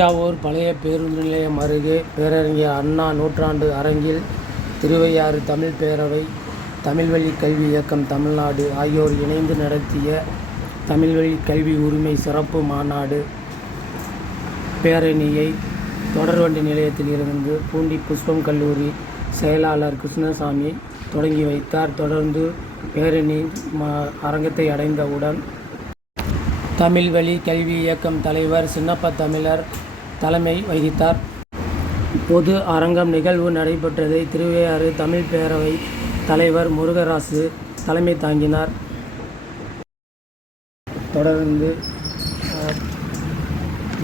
தஞ்சாவூர் பழைய பேருந்து நிலையம் அருகே பேரறிஞர் அண்ணா நூற்றாண்டு அரங்கில் திருவையாறு தமிழ் பேரவை, தமிழ்வழி கல்வி இயக்கம் தமிழ்நாடு ஆகியோர் இணைந்து நடத்திய தமிழ்வழி கல்வி உரிமை சிறப்பு மாநாடு பேரணியை தொடர்வண்டி நிலையத்தில் இருந்து பூண்டி புஷ்பம் கல்லூரி செயலாளர் கிருஷ்ணசாமி தொடங்கி வைத்தார். தொடர்ந்து பேரணி அரங்கத்தை அடைந்தவுடன் தமிழ்வழி கல்வி இயக்கம் தலைவர் சின்னப்ப தமிழர் தலைமை வகித்தார். பொது அரங்கம் நிகழ்வு நடைபெற்றதை திருவையாறு தமிழ் பேரவை தலைவர் முருகராசு தலைமை தாங்கினார். தொடர்ந்து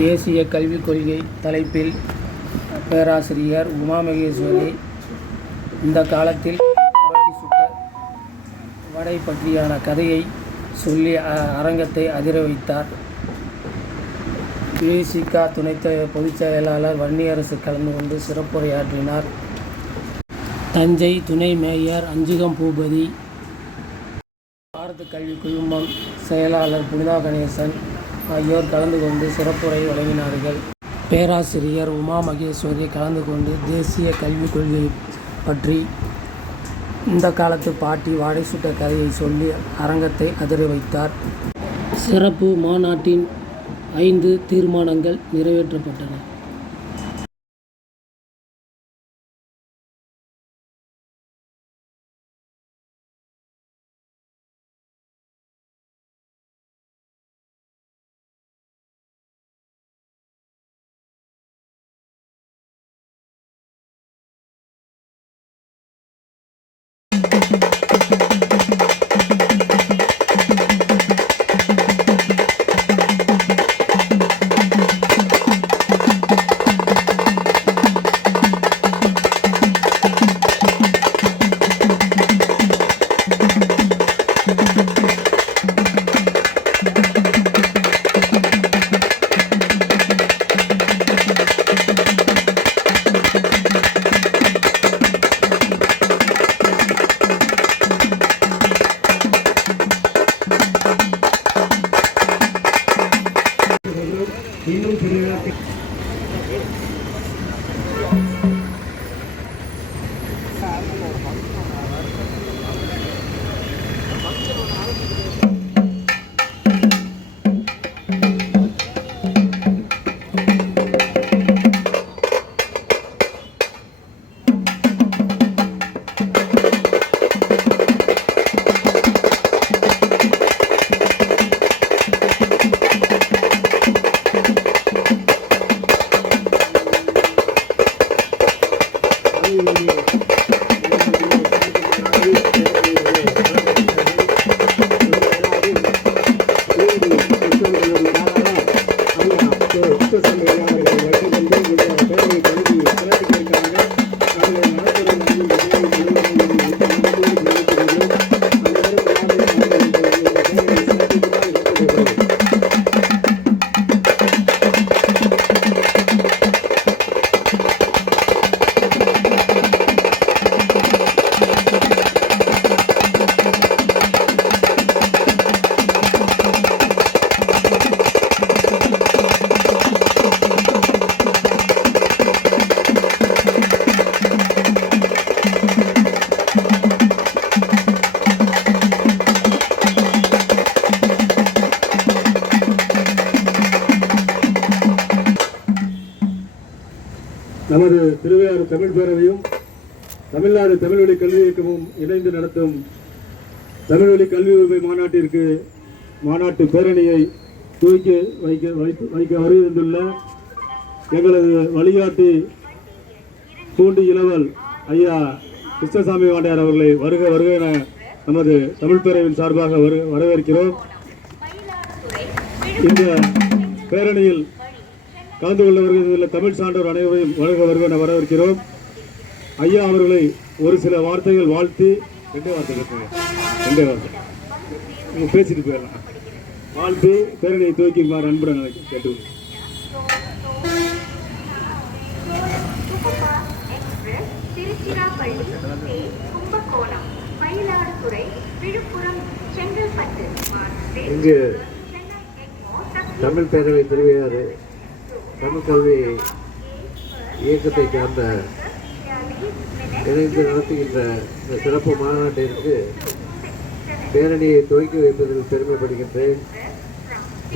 தேசிய கல்விக் கொள்கை தலைப்பில் பேராசிரியர் உமா மகேஸ்வரி இந்த காலத்தில் புரட்டி சுட்ட வடை பற்றியான கதையை சொல்லி அரங்கத்தை அதிர வைத்தார். விசிக துணை பொதுச் செயலாளர் வன்னியரசு கலந்து கொண்டு சிறப்புரையாற்றினார். தஞ்சை துணை மேயர் அஞ்சுகம் பூபதி, பாரத கல்வி குழுமம் செயலாளர் புனிதா கணேசன் ஆகியோர் கலந்து கொண்டு சிறப்புரை வழங்கினார்கள். பேராசிரியர் உமா மகேஸ்வரி கலந்து கொண்டு தேசிய கல்விக் கொள்கை பற்றி இந்த காலத்து பாட்டி வாடை சுட்ட கதையை சொல்லி அரங்கத்தை அதிர வைத்தார். சிறப்பு மாநாட்டின் 5 தீர்மானங்கள் நிறைவேற்றப்பட்டன. நமது திருவையாறு தமிழ் பேரவையும் தமிழ்நாடு தமிழ்வழி கல்வி இயக்கமும் இணைந்து நடத்தும் தமிழ்வழி கல்வி உரிமை மாநாட்டு பேரணியை துவக்கி வைக்க வருகின்றுள்ள எங்களது வழிகாட்டி பூண்டி இளவல் ஐயா கிருஷ்ணசாமி வாண்டையார் அவர்களை வருக என நமது தமிழ் பேரவையின் சார்பாக வரவேற்கிறோம். இந்த பேரணியில் கலந்து கொள்ள வருகின்ற தமிழ் சான்றோர் அனைவரையும் வருக என வரவேற்கிறோம். ஐயா அவர்களை ஒரு சில வார்த்தைகள் வாழ்த்தி, 2 வார்த்தை பேசிட்டு போயிடலாம். வாழ்த்து பேரணியை துவக்கிமாறு அன்புடன் கேட்டு இங்கு தமிழ் பேரவை திருவையாறு தமிழ் கல்வி இயக்கத்தை சார்ந்த இணைந்து நடத்துகின்ற இந்த சிறப்பு மாநாட்டிற்கு பேரணியை துவக்கி வைப்பதில் பெருமைப்படுகின்றேன்.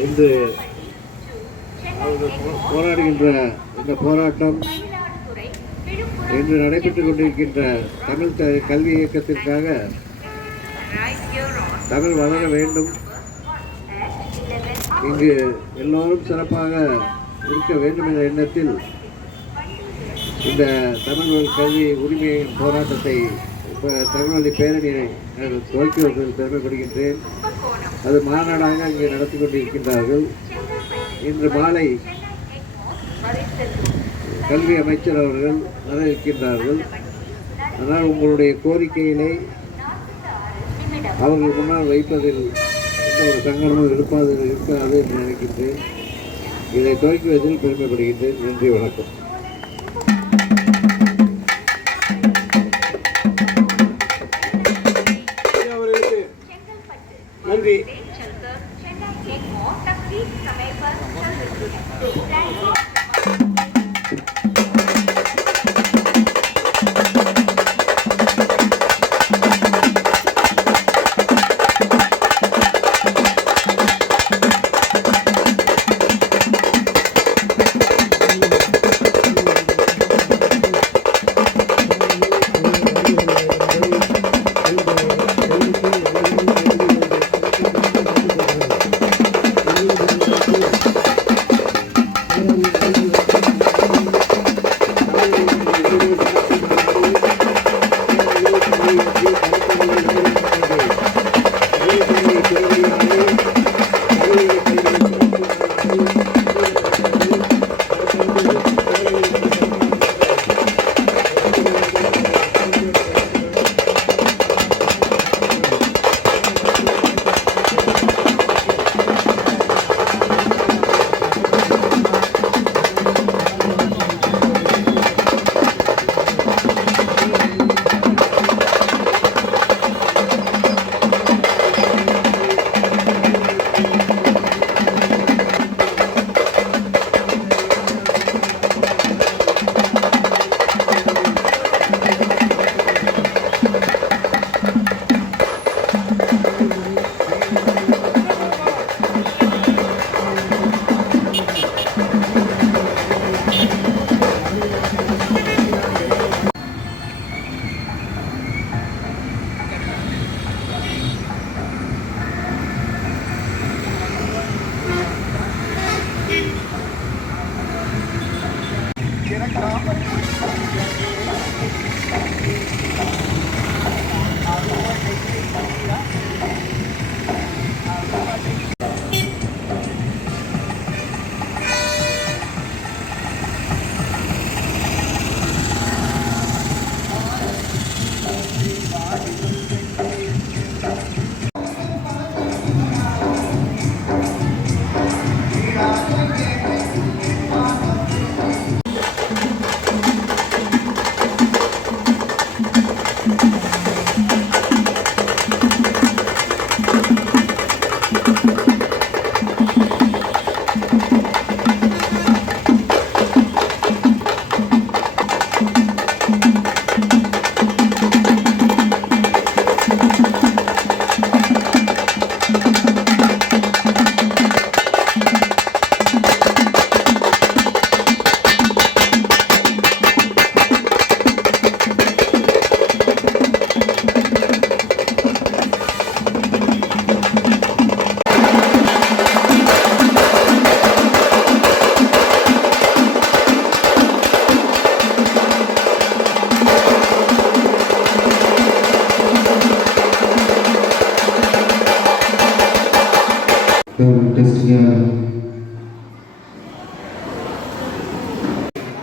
இன்று அவர்கள் போராடுகின்ற இந்த போராட்டம் இன்று நடைபெற்றுக் கொண்டிருக்கின்ற தமிழ் கல்வி இயக்கத்திற்காக தமிழ் வளர வேண்டும், இங்கு எல்லோரும் சிறப்பாக இருக்க வேண்டும் என்ற எண்ணத்தில் இந்த தமிழ் கல்வி உரிமையின் போராட்டத்தை தமிழ்வழி பேரணியை துவக்கி வைப்பதில் பெருமைப்படுகின்றேன். அது மாநாடாக இங்கே நடத்தி கொண்டிருக்கின்றார்கள். இன்று மாலை கல்வி அமைச்சர் அவர்கள் வர இருக்கின்றார்கள். ஆனால் உங்களுடைய கோரிக்கையினை அவர்கள் முன்னால் வைப்பதில் எந்த ஒரு சங்கடமும் இருக்காது என்று நினைக்கின்றேன். இதை துவக்குவதில் பெருமைப்படுகின்றேன். நன்றி, வணக்கம். நன்றி.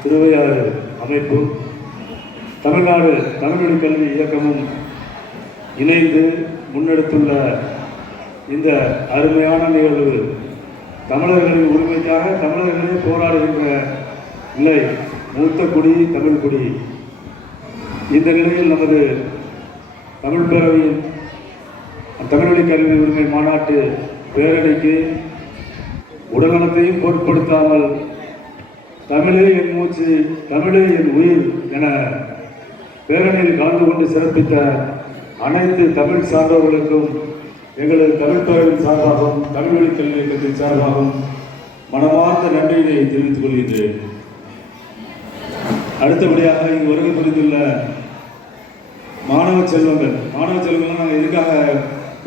திருவையாறு அமைப்பு தமிழ்நாடு தமிழ்வழி கல்வி இயக்கமும் இணைந்து முன்னெடுத்துள்ள இந்த அருமையான நிகழ்வு தமிழர்களின் உரிமைக்காக தமிழர்களே போராடுகின்ற நிலை, மூத்த குடி தமிழ் குடி. இந்த நிலையில் நமது தமிழ் பேரவையின் தமிழ்வழி கல்வி உரிமை மாநாட்டு பேரணிக்கு உடல்நலத்தையும் பொருட்படுத்தாமல் தமிழே என் மூச்சு, தமிழே என் உயிர் என பேரணியில் கலந்து கொண்டு சிறப்பித்த அனைத்து தமிழ் சார்ந்தவர்களுக்கும் எங்களது தமிழ்துறையின் சார்பாகவும் தமிழ் வழி கல்வி இயக்கத்தின் சார்பாகவும் மனமார்ந்த நன்றியினை தெரிவித்துக் கொள்கின்றேன். அடுத்தபடியாக இங்கு வருகை புரிந்துள்ள மாணவ செல்வங்கள் நாங்கள் எதுக்காக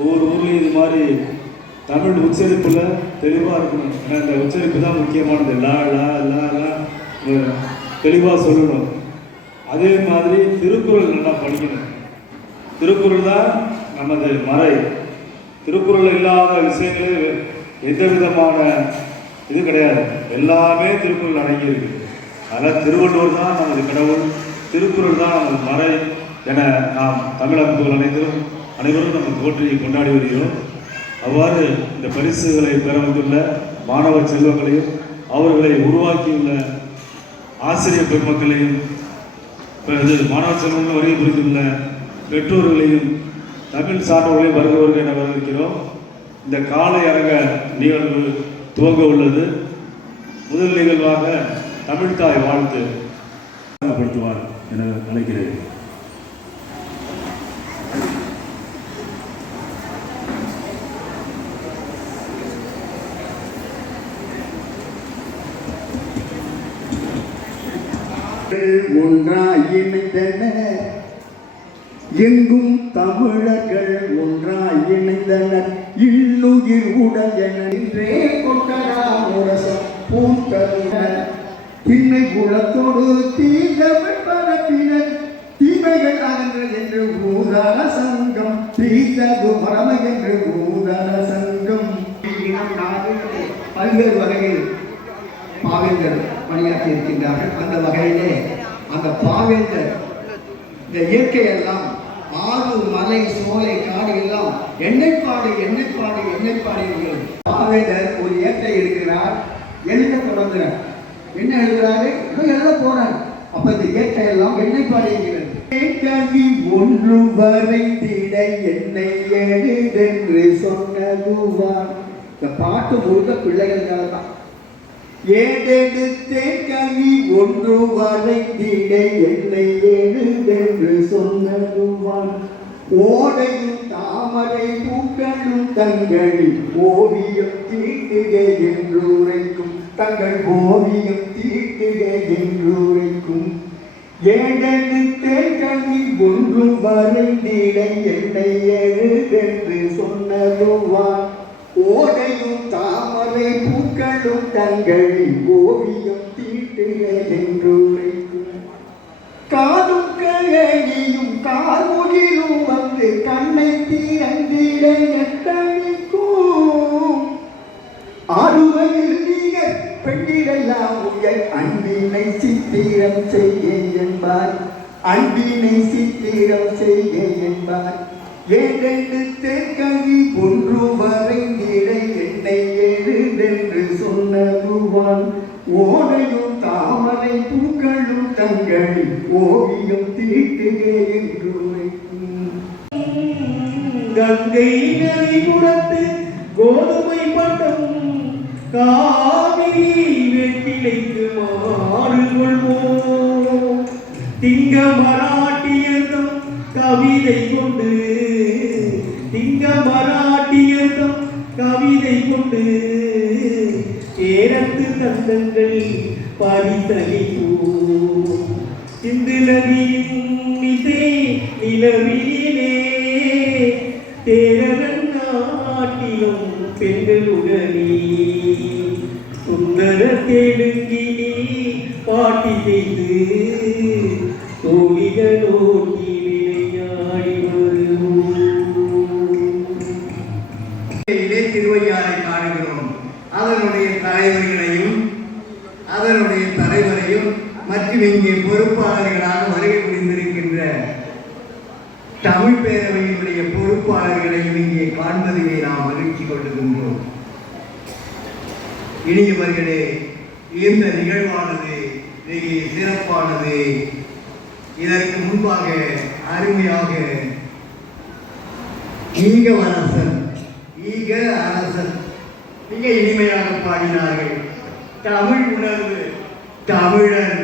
ஒவ்வொரு ஊர்லேயும் இது மாதிரி தமிழ் உச்சரிப்பில் தெளிவாக இருக்கணும். ஏன்னா இந்த உச்சரிப்பு தான் முக்கியமானது. லா லா லா லா தெளிவாக சொல்லணும். அதே மாதிரி திருக்குறள் நல்லா படிக்கணும். திருக்குறள் தான் நமது மறை. திருக்குறள் இல்லாத விஷயங்களே எந்த விதமான இது கிடையாது. எல்லாமே திருக்குறள் அடங்கியிருக்கு. அதனால் திருவள்ளுவர் தான் நமது கடவுள், திருக்குறள் தான் நமது மறை என நாம் தமிழ் அமைப்புகள் அனைவரும் நம்ம போற்றி கொண்டாடி வருகிறோம். அவ்வாறு இந்த பரிசுகளை பெற வந்துள்ள மாணவ செல்வங்களையும் அவர்களை உருவாக்கியுள்ள ஆசிரியர் பெருமக்களையும் மாணவ செல்வங்கள் வருகை புரிந்துள்ள பெற்றோர்களையும் தமிழ் சான்றோர்களையும் வருகிறவர்கள் என வரவேற்கிறோம். இந்த காலை அரங்க நிகழ்வு துவங்க உள்ளது. முதல் நிகழ்வாக தமிழ்தாய் வாழ்த்து படுத்துவார் என அழைக்கிறேன். ஒன்றாய் இணைந்தனர், எங்கும் தமிழர்கள் ஒன்றாய் இணைந்தனர், இன்னுயிர் உடல் என்றே கொண்டரா முரசம் பூத்தனர், திண்ணை குலத்தோடு தீண்டவர் பரப்பினர், தீமைகள் அகன்று என்று ஊதான சங்கம், தீர்த்தது மரமை என்று ஊதான சங்கம். பல்வேறு வகையில் பாவேந்தர் பணியாற்றி இருக்கின்றார்கள். அந்த வகையிலே அந்த பாவேந்தர் இந்த இயற்கையெல்லாம் ஆறு மலை சோலை காடு எல்லாம் எண்ணெய்ப்பாடு எண்ணெய்ப்பாடு எண்ணெய்ப்பாடு என்கிறது. பாவேந்தர் ஒரு இயற்கை இருக்கிறார், எழுத தொடங்குகிறார். என்ன எழுதுகிறாரு? எழுத போறார். அப்ப இந்த இயற்கை எல்லாம் எண்ணெய்ப்பாடு என்கிறது. கவி ஒன்று வரைந்திட என்னை எழுதென்று சொன்னதுவான். இந்த பாட்டு முழுக்க பிள்ளைகளுக்காக தான். ஏதெடுத்தேன் கவி ஒன்று வரைந்திட என்னை எழுதென்று சொன்னதுவான். ஓடையும் தாமரை பூக்களும் தங்களில் ஓவியம் தீட்டுக என்று உரைக்கும், தங்கள் ஓவியம் தீட்டுக என்று உரைக்கும். ஏதெடுத்தேன் கவி ஒன்று வரைந்திட என்னை எழுதென்று சொன்னதுவான். ஓடையும் தாமரை பூக்களும் தங்களில் ஓவியம் தீட்டுக என்று உரைக்கும். காதும் கழனியும் கார்முகிலும் வந்து கண்ணை தீரந்திட எத்தனிக்கும். ஆறுவையில் நீங்கள் பெண்ணிடெல்லாம் உங்கள் அன்பினை சித்திரம் செய்ய என்பார், அன்பினை சித்திரம் செய்ய என்பார். ஏதெடுத்து கவி ஒன்று வரைந்திட என்னை எழுதென்று சொன்னதுவான். ஓடையும் தாமரை பூக்களும் தங்களில் ஓவியம் தீட்டுக என்று உரைக்கும். கங்கை நதிபுறத்து கோதுமை பட்டம் காவிரி வெற்றிலைக்கு மாறு கொள்வோம். திங்க மராட்டியர்தம் கவிதை கொண்டு, திங்க மராட்டியர்தம் கவிதை கொண்டு ஏரத்து தந்தங்கள் பரிசளிப்போம். சிந்து நதியின் இசை நிலவிலே தேரவன் நாட்டிலும் பெண்களுடனே சுந்தர தெலுங்கினி பாட்டி செய்து தோழிகளோட்டி விளையாடி வருவோம். திருவையாறை காணுகிறோம். அதனுடைய தலைவரையும் மற்றும் இங்கே பொறுப்பாளர்களாக வருகை புரிந்திருக்கின்ற தமிழ் பேரவையினுடைய பொறுப்பாளர்களையும் இங்கே காண்பதிலே நாம் மகிழ்ச்சி கொள்ளுகின்றோம். இனியவர்களே, இந்த நிகழ்வானது மிக சிறப்பானது. இதற்கு முன்பாக அருமையாக ஈக அரசன் மிக இனிமையாக பாடினார்கள். தமிழ் உணர்வு தமிழன்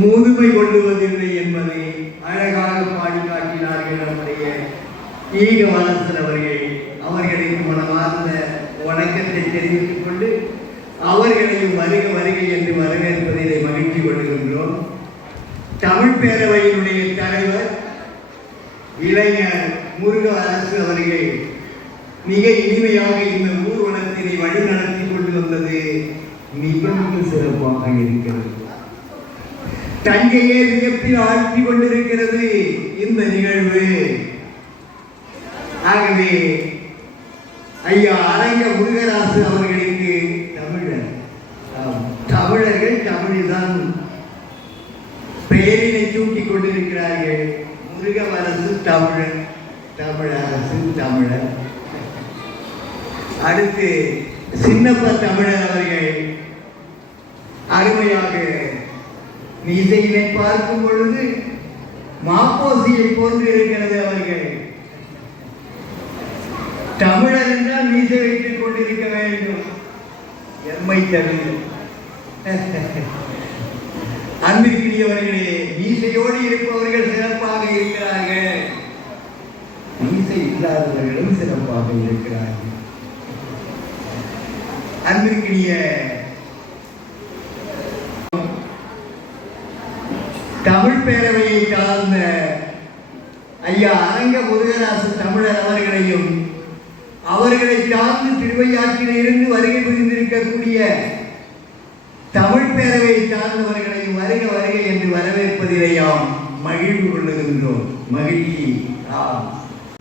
முதுமை கொள்ளுவதில்லை என்பதை அழகாக பாடி காட்டினார்கள் நம்முடைய ஈக வளர்த்தல் அவர்கள். அவர்களுக்கு மனமார்ந்த வணக்கத்தை தெரிவித்துக் கொண்டு அவர்களையும் வருக வருகை என்று வரவேற்பதிலே மகிழ்ச்சி கொள்கின்றோம். தமிழ் பேரவையினுடைய தலைவர் இளைஞர் முருக அரசு அவர்கள் மிக இனிமையாக இந்த ஊர்வலத்தினை வழிநடத்தி கொண்டு வந்தது மிக மிக சிறப்பாக இருக்கிறது. தஞ்சையே வியப்பில் ஆழ்த்தி கொண்டிருக்கிறது இந்த நிகழ்வு. ஆகவே ஐயா அரங்க முருகராசு அவர்களுக்கு தமிழர்கள் தமிழ்தான் பெயரினை சூட்டிக் கொண்டிருக்கிறார்கள். முருகவரசு தமிழன், தமிழரசு தமிழர். அடுத்து சின்னப்ப தமிழர் அவர்கள் அருமையாக மீசையினை பார்க்கும் பொழுது மாப்போசியை போன்று இருக்கிறது. அவர்கள் தமிழர் என்றால் மீசை வைத்துக் கொண்டிருக்க வேண்டும். எம்மை தமிழ் அன்பிற்குரியவர்களே, மீசையோடு இருப்பவர்கள் சிறப்பாக இருக்கிறார்கள், மீசை இல்லாதவர்களும் சிறப்பாக இருக்கிறார்கள். அன்பிற்குரிய தமிழ் பேரவையை சார்ந்த ஐயா அரங்க முருகராசு தமிழர் அவர்களையும் அவர்களை சார்ந்து திருவையாற்றிலிருந்து வருகை புரிந்திருக்கக்கூடிய தமிழ் பேரவையை சார்ந்தவர்களையும் வருக வருகை என்று வரவேற்பதிலேயாம் மகிழ்வு கொள்ளுகின்றோம். மகிழ்ச்சி.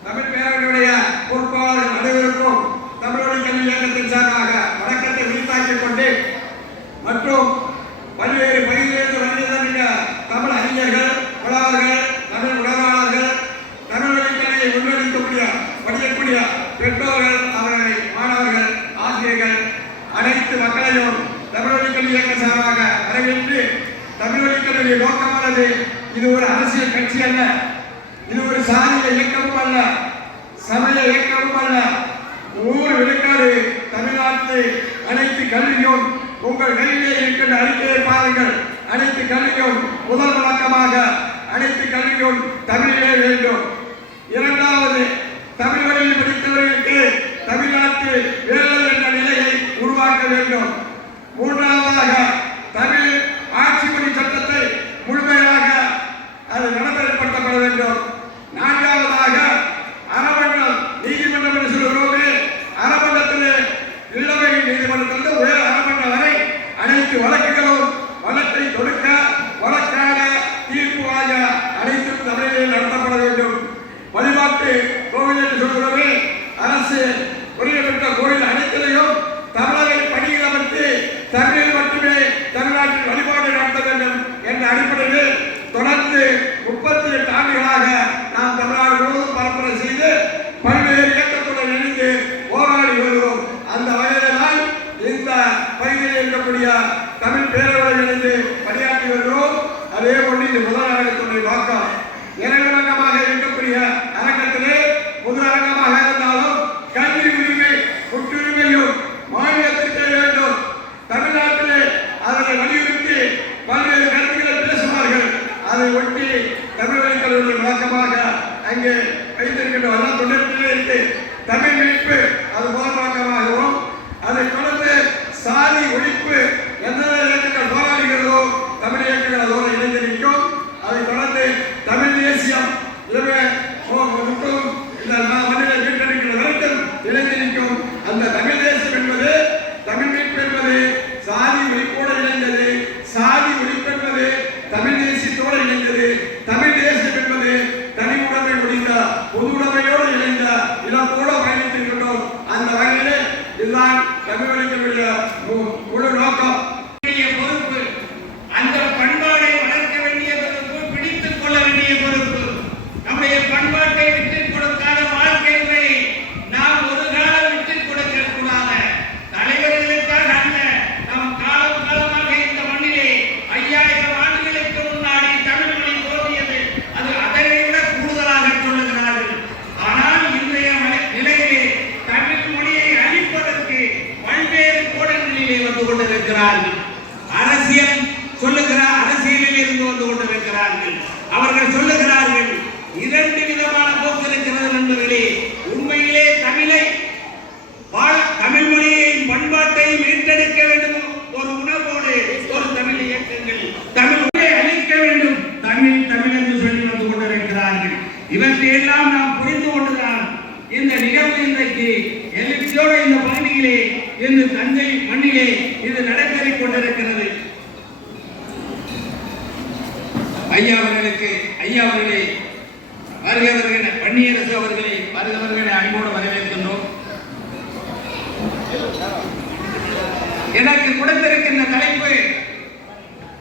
தமிழ் பேரவையுடைய பொறுப்பாளர்கள் அனைவருக்கும் தமிழோடு கல்வி இயக்கத்தின் சார்பாக வணக்கத்தை உரித்தாக்கிக் கொண்டு மற்றும் பல்வேறு பகுதியிலிருந்து வருகின்ற தமிழ் அறிஞர்கள், புலவர்கள், தமிழ் உணவாளர்கள், தமிழ் கல்வியை படிக்கக்கூடிய பெற்றோர்கள், அவர்களை மாணவர்கள், ஆசிரியர்கள் அனைத்து மக்களையும் தமிழ் கல்வி இயக்க சார்பாக வரவேற்று, தமிழ் கல்வியுடைய நோக்கமானது இது ஒரு அரசியல் கட்சி அல்ல, இது ஒரு சாதிய இயக்கமும் அல்ல, சமய இயக்கமும் அல்ல. 100 விழுக்காடு தமிழ்நாட்டு அனைத்து கல்வியும் உங்கள் கையிலே இருக்கின்ற அறிக்கையை பாருங்கள். அனைத்து கல்வியும் முதல் வழக்கமாக அனைத்து கல்வியும் தமிழிலே வேண்டும். இரண்டாவது, தமிழ் வழியில் படித்தவர்களுக்கு தமிழ்நாட்டில் வேலை என்ற நிலையை உருவாக்க வேண்டும். மூன்றாவதாக, தமிழ் ஆட்சி மொழி சட்டத்தை முழுமையாக அது நடைமுறைப்படுத்தப்பட வேண்டும். நான்காவதாக, அறமன்றம் நீதிமன்றம் என்று சொல்கிறோமே, அறமன்றத்திலே இளமை நீதிமன்றத்திலிருந்து உயர் அறமன்றம் வரை அனைத்து வழக்குகளும் வழக்கை தொடுக்க வழக்காக தீர்ப்பு வாங்க அனைத்தும் தமிழிலே நடத்தப்பட வேண்டும். வழிபாட்டு கோவில் என்று சொல்கிறோமே, அரசு உரிமை பெற்ற கோவில் அனைத்திலையும் தமிழரை பணியில் அமர்த்தி தமிழில் மட்டுமே தமிழ்நாட்டில் வழிபாடு நடத்த வேண்டும் என்ற அடிப்படையில் தொடர்ந்து 38 ஆண்டுகளாக நாம் தமிழ்நாடு முழுவதும் பரப்புரை செய்து பல்வேறு இயக்கத்துடன் இணைந்து போராடி வருகிறோம். அந்த வகையில் தான் இந்த பகுதியில் இருக்கக்கூடிய தமிழ் பேரவையில் இணைந்து பணியாற்றி வருகிறோம். அதே போன்று இந்த முதல் அரங்கத்துடைய நோக்கம் இரண்டரங்கமாக இருக்கக்கூடிய அரங்கத்திலே முதல் அரங்கமாக இருந்தாலும் கல்வி உரிமை முற்றுரிமையும் மாநிலத்திற்கே வேண்டும். தமிழ்நாட்டிலே அதனை வலியுறுத்தி பல்வேறு கருத்துக்களை பேசுவார்கள். அதை ஒட்டி தமிழ் வழிகளுடைய வழக்கமாக அங்கே வைத்திருக்கின்ற வரலாறு தொழிற்சிலே இருக்கு. தமிழ் மீட்பு அது முதல் வழக்கமாகவும், அதை தொடர்ந்து சாதி ஒழிப்பு எந்தெந்த இயக்கங்கள் போராடுகிறதோ தமிழ் இயக்கங்கள் அதோடு இணைந்து நிற்கும். அதை தொடர்ந்து தமிழ் தேசியம் இந்த மண்ணில் மீட்டெடுக்கிற வரைக்கும் இணைந்து நிற்கும். அந்த தமிழ் தேசியம் என்பது, தமிழ் மீட்பு என்பது சாதி ஒழிப்போடு இணைந்தது, சாதி ஒழிப்பு என்பது தமிழ் தேசியத்தோடு இணைந்தது, தமிழ் தேசியம் என்பது தனி உடைமை முடிந்த பொது உடைமையோடு இணைந்த இலக்கோடு பயணித்திருக்கின்றோம். அந்த இவற்றையெல்லாம் நாம் புரிந்து கொண்டுதான் இந்த நிகழ்வு இன்றைக்கு எழுச்சியோடு இந்த பகுதியிலே இந்த தஞ்சை மண்ணிலே இது நடைபெறிக் கொண்டிருக்கிறது. ஐயா அவர்களை வருகிறவர்களை வன்னியரசு அவர்களை வருகிறவர்களை அன்போடு வரவேற்கின்றோம். எனக்கு கொடுத்திருக்கின்ற தலைப்பு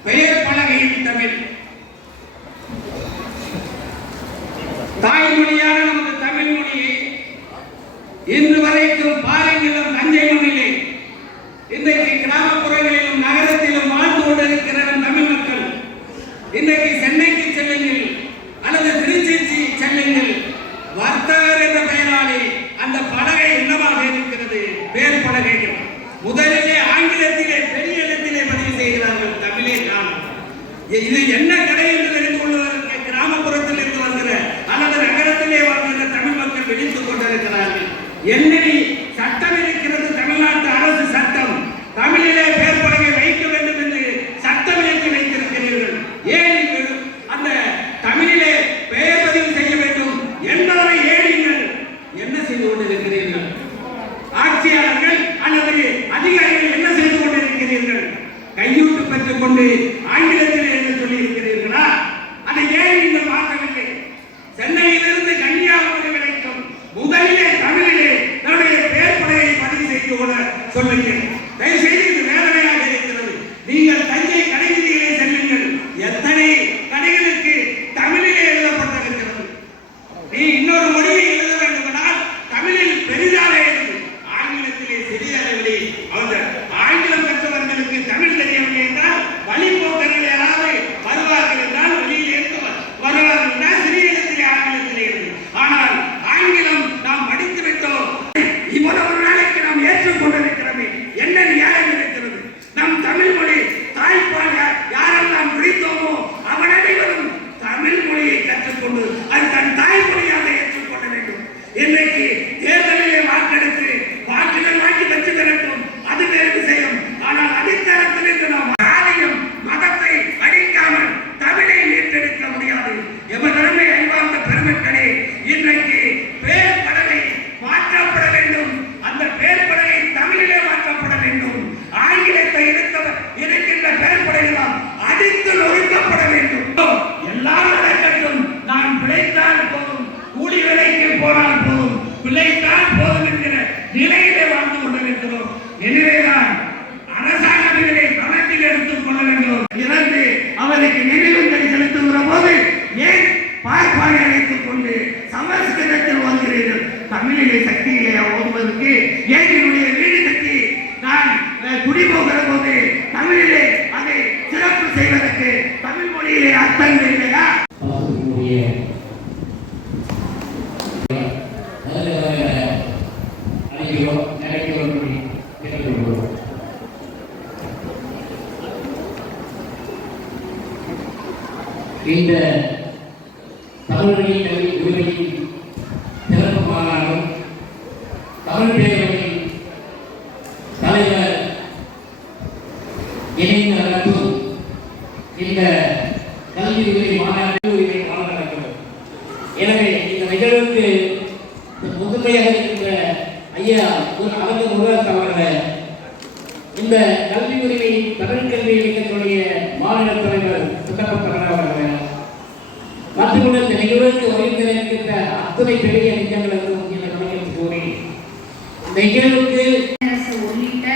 பெயர் பலகையின் தமிழ். தாய்மொழியான நமது தமிழ் மொழியை இன்று வரைக்கும் பாறைநிலம் தஞ்சை மண்ணிலே இன்றைக்கு கிராமப்புறங்களிலும் நகரத்திலும் வாழ்ந்து கொண்டிருக்கிற தமிழ் மக்கள் இன்றைக்கு சென்னைக்கு செல்லுங்கள் அல்லது திருச்சி செல்லுங்கள், வர்த்தகர் என்ற பெயராலே அந்த பலகை என்னவாக இருக்கிறது? பேர் பலகைகள். முதலிலே ஆங்கிலத்திலே பெரிய எழுத்திலே பதிவு செய்கிறார்கள், தமிழே காணும். இது என்ன கடை என்று தெரிந்து கொள்வதற்கு கிராமப்புறத்தில் இருந்து வருகிற அல்லது நகரத்திலே வருகிற தமிழ் மக்கள் விழித்துக் கொண்டிருக்கிறார்கள். என்னடி சட்டம் இருக்கிறது, தமிழ்நாட்டு அரசு சட்டம், தமிழிலே பேர் பலகை வைக்க வேண்டும் என்று சட்டம் இயற்றி வைத்திருக்கிறீர்கள். ஏன் அந்த தமிழிலே பெயர் பதிவு செய்ய வேண்டும் என்பதை ஏடிங்கள் என்ன செய்து கொண்டிருக்கிறீர்கள்? ஆட்சியாளர்கள் அல்லது அதிகாரிகள் என்ன செய்து கொண்டிருக்கிறீர்கள்? கையூட்டு பெற்றுக் கொண்டு ஆங்கிலத்தில் என்று சொல்லி இருக்கிறீர்களா? அதை ஏன் நீங்கள் மாற்றவில்லை? சென்னையிலிருந்து கன்னியாகுமரி வரைக்கும் முதலிலே தமிழிலே நம்முடைய பெயர் பலகையை பதிவு செய்து கொள்ள சொல்லுங்கள். தயவுசெய்து இது வேதனையாக இருக்கிறது. நீங்கள் தஞ்சை கடைவீதியிலே செல்லுங்கள், எத்தனை கடைகளுக்கு தமிழிலே எழுதப்பட்டிருக்கிறது. நீ இன்னொரு மொழியை எழுத வேண்டுமானால் தமிழில் பெரிதாக எழுது, ஆங்கிலத்திலே சிறிய அளவிலே. அந்த ஆங்கிலம் பெற்றவர்களுக்கு தமிழ் தெரியவில்லை என்றால் வழிபோக்கர்கள் யாராவது வருவார்கள் என்றால் வழியில் இருந்து வருவார்கள் என்றால் சிறிய இடத்திலே ஆங்கிலத்திலே எழுது. ஆனால் ஆங்கிலம் நாம் படித்து விட்டோம், இவ்வளவு நாளைக்கு நாம் ஏற்றுக்கொண்டிருக்கிறோமே, என்ன நியாயம் இருக்கிறது? நம் தமிழ் மொழி தாய்ப்பால் யாரெல்லாம் பிடித்தோமோ அவன் அனைவரும் தமிழ் மொழியை கற்றுக்கொண்டு அது தன் தாய்மொழியாக ஏற்றுக்கொள்ள வேண்டும். இன்றைக்கு தேர்தலிலே வாக்கெடுத்து வாக்குகள் வாங்கி வெற்றி பெறட்டும், அது வேறு விஷயம். ஆனால் அடித்தளத்தில் இருந்து நாம் ஆலயம் மதத்தை அழிக்காமல் தமிழை மீட்டெடுக்க முடியாது. எவருமே அறிவார்ந்த பெருமக்களே, இன்றைக்கு பேர் பலகை மாற்றப்பட வேண்டும். அந்த பேர் பலகை தமிழிலே மாற்றப்பட வேண்டும். ஆங்கிலத்தை இருக்கின்ற பெயர் பலகைகளால் அடித்து நொறுக்கப்பட வேண்டும். எல்லாம் நடக்கட்டும், நான் பிழைத்தால் போதும், கூலி வேலைக்கு போனால் போதும், பிழைத்தால் போதும் என்கிற நிலையிலே வாழ்ந்து கொண்டிருக்கிறோம். எனவேதான் அரசாங்கத்திலே கணக்கில் எடுத்துக் கொள்ள வேண்டும். இறந்து அவருக்கு நினைவுகளை செலுத்துகிற போது ஏன் பார்ப்பானை அழைத்துக் கொண்டு சமஸ்கிருதத்தில் ஓதுகிறீர்கள்? தமிழிலே சக்தியிலே ஓதுவதற்கு ஏன் என்னுடைய வீடு கட்டி நான் குடிபோகிற போது தமிழிலே அதை சிறப்பு செய்வதற்கு தமிழ் மொழியிலே அர்த்தங்கள் இல்லையா? இந்த தமிழ்மொழி உரிமையின் சிறப்பு மாநாடும் தமிழ் பேரவையின் தலைவர் இணைந்து நடத்தும் இந்த கல்வி உரிமை மாநாடு நடக்கிறது. எனவே இந்த நிகழ்வுக்கு முதுமையாக இருக்கின்ற ஐயா அலங்க முருகன் அவர்களை இந்த கல்வி உரிமை தமிழ் கல்வி இயக்கத்துடைய மாநில தலைவர் சுத்தப்பட்ட அவர்கள் மற்றும் இந்த நிகழ்வுக்கு ஒருங்கிணைக்கின்ற அத்தனை பெரிய நிகழ்வுகளுக்கும் இந்த கவனத்தில் கூறி இந்த நிகழ்வுக்கு உள்ளிட்ட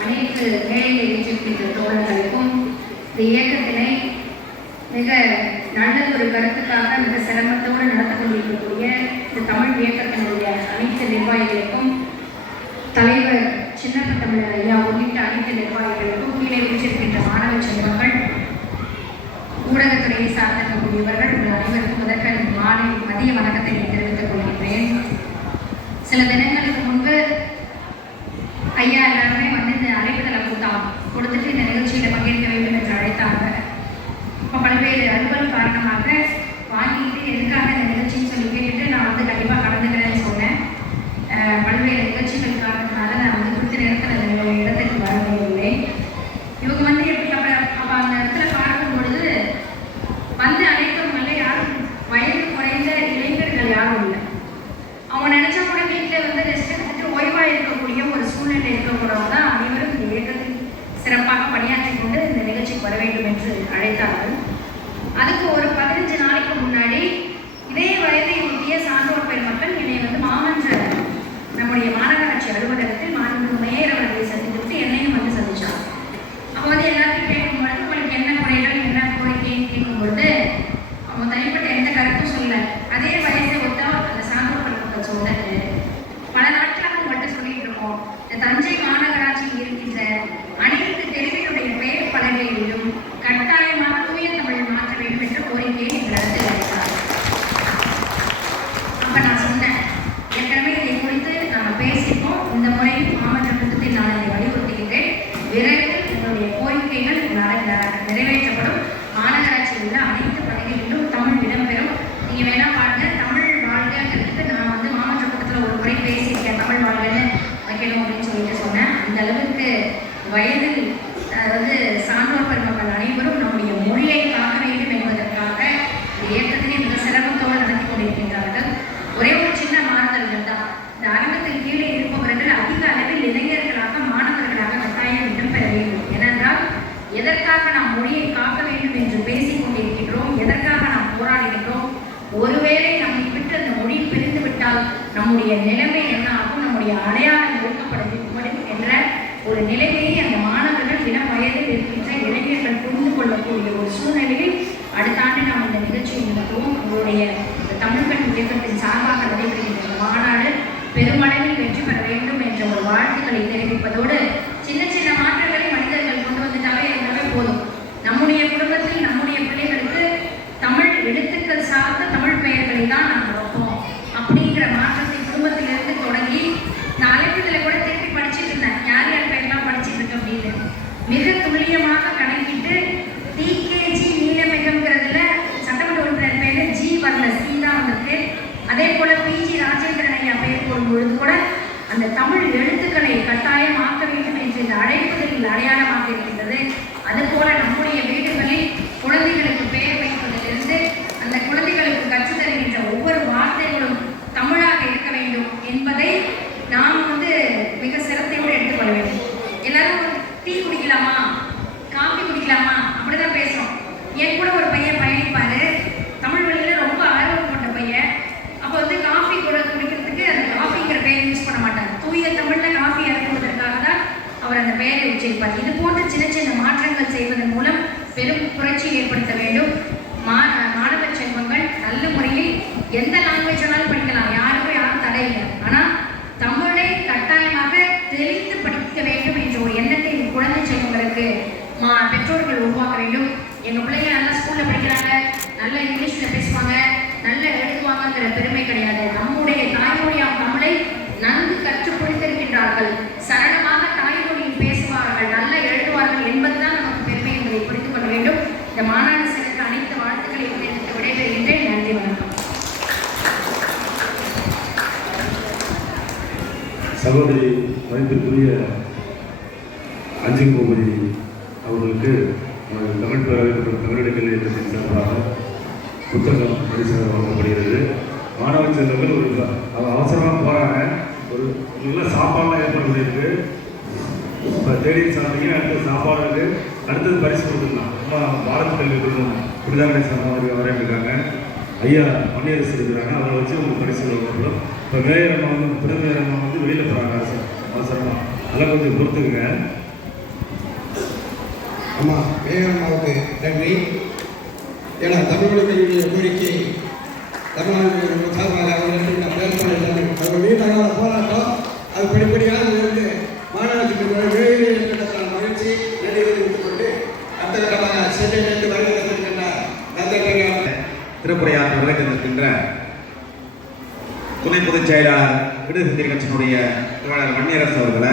அனைத்து வேலைகளை வீச்சிருக்கின்ற தோழர்களுக்கும் இந்த இயக்கத்தினை மிக நல்ல ஒரு கருத்துக்காக மிக சிரமத்தோடு நடத்தி கொண்டிருக்கக்கூடிய இந்த தமிழ் இயக்கத்தினுடைய அனைத்து நிர்வாகிகளுக்கும் தலைவர் சின்னப்ப தமிழர் ஐயா உள்ளிட்ட அனைத்து நிர்வாகிகளுக்கும் கீழே வீச்சிருக்கின்ற மாணவ செல்வங்கள் ஊடகத்துறையை சார்ந்திருக்கக்கூடியவர்கள் உங்கள் அனைவருக்கும் முதற்க மதிய வணக்கத்தை தெரிவித்துக் கொள்கின்றேன். சில தினங்களுக்கு முன்பு ஐயா எல்லாருமே வந்து இந்த அழைப்புதலை கொடுத்துட்டு இந்த நிகழ்ச்சியில் பங்கேற்க வேண்டும் என்று அழைத்தாங்க. இப்போ பல்வேறு அலுவல் காரணமாக வாங்கிட்டு எதுக்காக இந்த நிகழ்ச்சின்னு சொல்லி கேட்டுட்டு நான் வந்து கண்டிப்பாக கலந்துக்கிறேன்னு சொன்னேன். பல்வேறு நிகழ்ச்சிகள் காரணத்தினால நான் வந்து குறித்த நேரத்தில் இடத்துக்கு வரவில்லை. இவங்க வந்து எப்படி அப்போ அந்த இடத்துல பார்க்கும் பொழுது வந்து அழைத்தவங்கள யாரும் வயது குறைந்த கருத்து சொல்ல அதே வயசை ஒத்த அந்த சான்றோர் பல்கலை சொன்னது பல நாட்களாக உங்கள்கிட்ட சொல்லிட்டு இருக்கோம். இந்த தஞ்சை மாநகராட்சியில் இருக்கின்ற அனைத்து தெருவினுடைய பெயர் பலகைகளிலும் கட்டாயமாக தூய தமிழ் மாற்ற வேண்டும் என்ற கோரிக்கையை எங்களிடத்தில் வைத்தார். அப்ப நான் சொன்னேன், ஏற்கனவே இதை குறித்து நாங்கள் பேசியிருக்கோம். இந்த முறையும் மாவட்ட கூட்டத்தில் நான் இதை வலியுறுத்துகின்றேன். விரைவில் உங்களுடைய கோரிக்கைகள் நிறைவேற்றப்படும். மாநகராட்சியில் உள்ள அனைத்து பகுதிகளிலும் தமிழ் இடம்பெறும். நீங்க வேணா பாருங்க, தமிழ் வாழ்க்கைங்கிறதுக்கு நான் வந்து மாவட்ட கூட்டத்தில் ஒரு முறை பேசியிருக்கேன். தமிழ் வாழ்க்கைன்னு வைக்கணும் அப்படின்னு சொல்லிட்டு சொன்னேன். அந்த அளவுக்கு வயதில் அதாவது சான்றோர் பெருமக்கள் அனைவரும் நம்முடைய மொழியை காக்க வேண்டும் என்பதற்காக இந்த இயக்கத்தினை மிக சிரமத்தோடு நடத்தி கொண்டிருக்கின்றார்கள். ஒரே ஒரு சின்ன மாறுதல்கள் தான். இந்த அரங்கத்தில் கீழே இருப்பவர்கள் அதிக அளவில் இளைஞர்களாக மாணவர்களாக கட்டாயம் இடம்பெற வேண்டும். ஏனென்றால் எதற்காக நாம் மொழியை காக்க வேண்டும் என்று பேசிக் கொண்டிருக்கின்றோம், எதற்காக நாம் போராடுகின்றோம். ஒருவேளை நம்மை விட்டு அந்த மொழி பிரிந்து விட்டால் நம்முடைய நிலைமை என்ன ஆகும், நம்முடைய அடையாளம் ஒடுக்கப்படும் என்ற ஒரு நிலைமையை அந்த மாணவர்கள் இளம் வயதில் இருக்கின்ற இளைஞர்கள் புரிந்து கொள்ளக்கூடிய ஒரு சூழ்நிலையில் அடுத்த ஆண்டு நாம் இந்த நிகழ்ச்சியை நடத்துவோம். உங்களுடைய தமிழ் பெண் இயக்கத்தின் சார்பாக நடைபெறுகின்ற மாநாடு பெருமளவில் வெற்றி பெற வேண்டும் என்ற ஒரு வாழ்த்துக்களை தெரிவிப்பதோடு சின்ன சின்ன மாற்றங்களை மனிதர்கள் கொண்டு வந்துட்டாவே எல்லாமே போதும். நம்முடைய குடும்பத்தில் நம்முடைய பிள்ளைகளுக்கு தமிழ் எழுத்துக்கள் சார்ந்த தமிழ் பெயர்களை தான் நாங்கள் வைப்போம் அப்படிங்கிற மாற்றத்தை குடும்பத்திலிருந்து தொடங்கி நான் அழைப்புதலை கூட திருப்பி படிச்சுட்டு இருந்தேன். யார் யார் பெயர்லாம் படிச்சுட்டு இருக்கு அப்படின்னு மிக துல்லியமாக கணக்கிட்டு டிகேஜி நீலமிகம்ங்கிறதுல சட்டமன்ற உறுப்பினர் பெயர் ஜி வரல, சி தான் வந்திருக்கு. அதே போல பிஜி ராஜேந்திரன் ஐயா பெயர் போடும் பொழுது கூட அந்த தமிழ் எழுத்துக்களை கட்டாயம் ஆக்க வேண்டும் என்று இந்த அழைப்புதலில் அடையாளமாக இருக்கின்றது. அதுபோல நம்முடைய வீடுகளில் குழந்தைகளுக்கு பெயர் வைப்பதிலிருந்து அந்த குழந்தைகளுக்கு கற்றுத் தருகின்ற ஒவ்வொரு வார்த்தைகளும் தமிழாக இருக்க வேண்டும் என்பதை நாம் வந்து மிக சிரத்தையோடு எடுத்துக்கொள்ள வேண்டும். எல்லாரும் டீ குடிக்கலாமா, காஃபி குடிக்கலாமா அப்படிதான் பேசுறோம். என் கூட ஒரு பையன் பயணிப்பாரு, தமிழ் வழியில ரொம்ப ஆர்வம் கொண்ட பையன். அப்போ வந்து காஃபி கூட குடிக்கிறதுக்கு அந்த காஃபிங்கிற பெயரை யூஸ் பண்ண மாட்டார். தூய தமிழ்ல காஃபி இறக்குவதற்காக தான் அவர் அந்த பெயரை உச்சரிப்பார். இது போன்ற சின்ன சின்ன மாற்றங்கள் செய்வதன் மூலம் பெரும் புரட்சி ஏற்படுத்த வேண்டும். மாணவ செல்வங்கள் நல்ல முறையில் எந்த லாங்குவேஜ் வேணாலும் படிக்கலாம், யாரும் தடை இல்லை. ஆனால் தமிழை கட்டாயமாக தெளித்து படிக்க வேண்டும் என்ற ஒரு எண்ணத்தை குழந்தை செல்வங்களுக்கு பெற்றோர்கள் உருவாக்க வேண்டும். எங்கள் பிள்ளைங்க நல்லா ஸ்கூலில் படிக்கிறாங்க, நல்ல இங்கிலீஷில் பேசுவாங்க, நல்ல எழுதுவாங்கங்கிற பெருமை கிடையாது. நம்முடைய தாய்மொழியாம் தமிழை நன்கு கற்றுக் கொடுத்திருக்கின்றார்கள், சரளமாக தாய்மொழியில் பேசுவார்கள், நல்ல எழுதுவார்கள் என்பதுதான் நமக்கு பெருமை என்பதை புரிந்து கொள்ள வேண்டும். இந்த மாநாடு செலுத்த அனைத்து வாழ்த்துக்களை தெரிவித்து விடைபெறுகின்றேன். நன்றி, வணக்கம். சகோதரி மதிப்பிற்குரிய அஞ்சிங் பூபதி அவர்களுக்கு தமிழ் பேரவை மற்றும் தமிழிடங்கள் இயக்கத்தின் சார்பாக புத்தகம் பரிசாக வழங்கப்படுகிறது. மாணவ செல்வங்கள் ஒரு அவசரமாக போகிறாங்க, ஒரு நல்ல சாப்பாடுலாம் ஏற்பாடு பண்ணியிருக்கு. இப்போ தேடி சாப்பிட்டீங்க, அடுத்தது சாப்பாடு இருக்குது, அடுத்தது பரிசு கொடுத்துருக்கலாம். பாரத கல்வி குழுமம் புனிதாமணி சார்பாக வரையிருக்காங்க. ஐயா மணியரசு இருக்கிறாங்க, அவரை வச்சு உங்களுக்கு பரிசு வழங்கப்படும். இப்போ மேயர் அம்மா வந்து துணை மேயர் அம்மா வந்து வெளியில் போகிறாங்க அவசரமாக, அதெல்லாம் கொஞ்சம் பொறுத்துக்குங்க. அம்மா மேயர் அம்மாவுக்கு நன்றி. ஏன்னா தமிழ் கல்வியுடைய கோரிக்கை தமிழ்நாடு சார்பாக அவங்க நீண்டகால போராட்டம் அது படிப்படியாக இருந்து மாநிலத்துக்கு ஏற்பட்ட மகிழ்ச்சி நன்றிகளை வைத்துக் கொண்டு அடுத்த கட்டமாக சென்னையிலிருந்து வருகின்ற தந்தை திருப்புரையாற்ற வருகை தந்திருக்கின்ற துணை பொதுச் செயலாளர் விடுதலை கட்சியினுடைய தோழர் மணியரசு அவர்களை